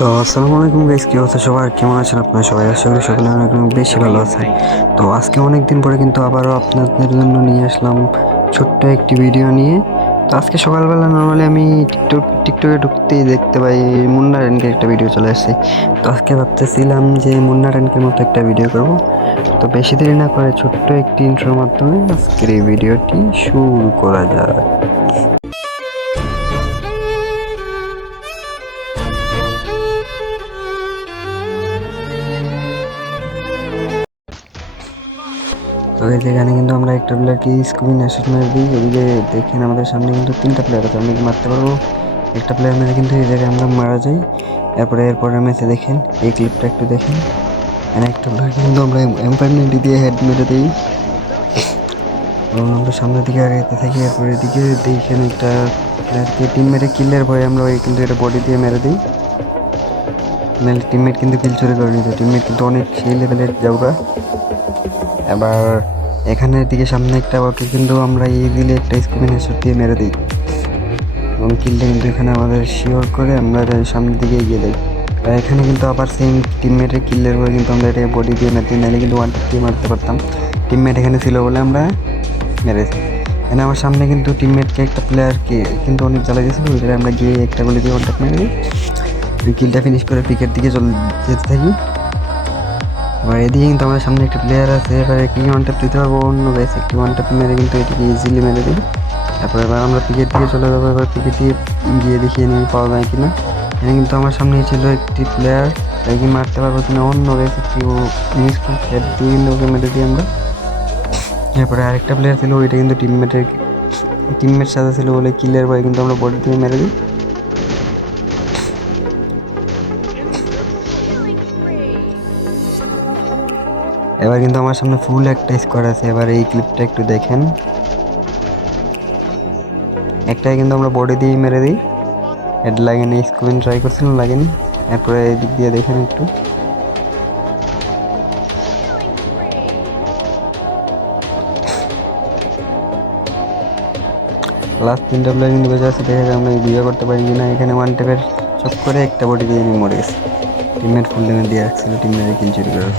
তো আসসালামু আলাইকুম গাইস, কি অবস্থা সবার? কেমন আছেন আপনারা সবাই? আশা করি সকলে অনেক অনেক বেশি ভালো আছেন। তো আজকে অনেক দিন পরে কিন্তু আবারও আপনাদের জন্য নিয়ে আসলাম ছোট্ট একটি ভিডিও নিয়ে। তো আজকে সকালবেলা নর্মালি আমি টিকটকে ঢুকতেই দেখতে পাই মুন্না রেনকে একটা ভিডিও চলে আসছে। তো আজকে ভাবতেছিলাম যে মুন্না রেনকের মতো একটা ভিডিও করব। তো বেশি দেরি না করে ছোট্ট একটি ইন্ট্রোর মাধ্যমে আজকের এই ভিডিওটি শুরু করা যাক। তো এই যেখানে কিন্তু আমরা একটা প্লেয়ারকে স্ক্রিন অ্যাসিড মেরে দিই। এদিকে দেখেন আমাদের সামনে কিন্তু তিনটা প্লেয়ার আছে, আমরা কি মারতে পারবো? একটা প্লেয়ার মেরে কিন্তু এই জায়গায় আমরা মারা যাই। এরপরের ম্যাচে দেখেন, এই ক্লিপটা একটু দেখেন। একটা প্লেয়ার কিন্তু আমরা M590 দিয়ে হেড মেরে দিই এবং আমরা সামনের দিকে আগাইতে থাকি। এরপরে এদিকে দেখেন একটা প্লেয়ারকে টিমমেটে কিলের ভয়ে আমরা কিন্তু এটা বডি দিয়ে মেরে দিই, নাহলে টিমমেট কিন্তু কিল চুরি করে নিত। টিমমেট কিন্তু অনেক সেই লেভেলের যাওগা। এবার এখানের দিকে সামনে একটা ওকে কিন্তু আমরা এই দিলে একটা স্ক্রিন হেডশট দিয়ে মেরে দিই এবং কিলটা কিন্তু এখানে আমাদের শিওর করে আমরা সামনের দিকে এগিয়ে দিই। আর এখানে কিন্তু আবার সেম টিমমেটের কিলের পরে কিন্তু আমরা এটা বডি দিয়ে মেরে দিই, নাহলে কিন্তু ওয়ান ট্যাপ দিয়ে মারতে পারতাম। টিমমেট এখানে ছিল বলে আমরা মেরেছি। এখানে আমার সামনে কিন্তু টিমমেটকে একটা প্লেয়ারকে কিন্তু অনেক জ্বালা গেছিলো, ওই জায়গায় আমরা গিয়ে একটা গুলি দিয়ে ওয়ান ট্যাপ মেরে দিই, কিলটা ফিনিশ করে পিকের দিকে যেতে থাকি। এবার এদিকে কিন্তু আমার সামনে একটা প্লেয়ার আছে, এবারে কি ওয়ান ট্যাপ দিতে পারবো অন্য গাইস, একটি ওয়ান ট্যাপ মেরে কিন্তু এটিকে ইজিলি মেরে দিই। এবার আমরা পিকের দিকে চলে যাবো। এবার পিকের দিকে গিয়ে দেখি এনিমি পাওয়া যায় কিনা। এখানে কিন্তু আমার সামনেই ছিল একটি প্লেয়ার, তাই কি মারতে পারবো কিনা অন্য গাইস, একটি ও মিস হেড দিয়ে কিন্তু ওকে মেরে দিই আমরা। এরপরে আরেকটা প্লেয়ার ছিল, ওইটা কিন্তু টিমমেট সাথে ছিল বলে কিলের ভয় কিন্তু আমরা বডি দিয়ে মেরে দিই। এবার কিন্তু আমার সামনে ফুল একটা স্কোয়াড আছে। এবার এই ক্লিপটা একটু দেখেন, একটাই কিন্তু আমরা বডি দিয়ে মেরে দিই, হেড লাগেনি। স্ক্রিন ট্রাই করছিলাম, লাগেনি। এরপরে এদিক দিয়ে দেখেন একটু, লাস্ট তিনটা প্লেয়ার কিন্তু বেঁচে আছে। দেখা যায় আমরা বিয়ে করতে পারি কিনা। এখানে ওয়ান ট্যাপের চক করে একটা বডি দিয়ে আমি মরে গেছি। টিমমেট ফুল ড্যামেজ দিয়ে রাখছিল, টিমমেটের কিল চুরি করে।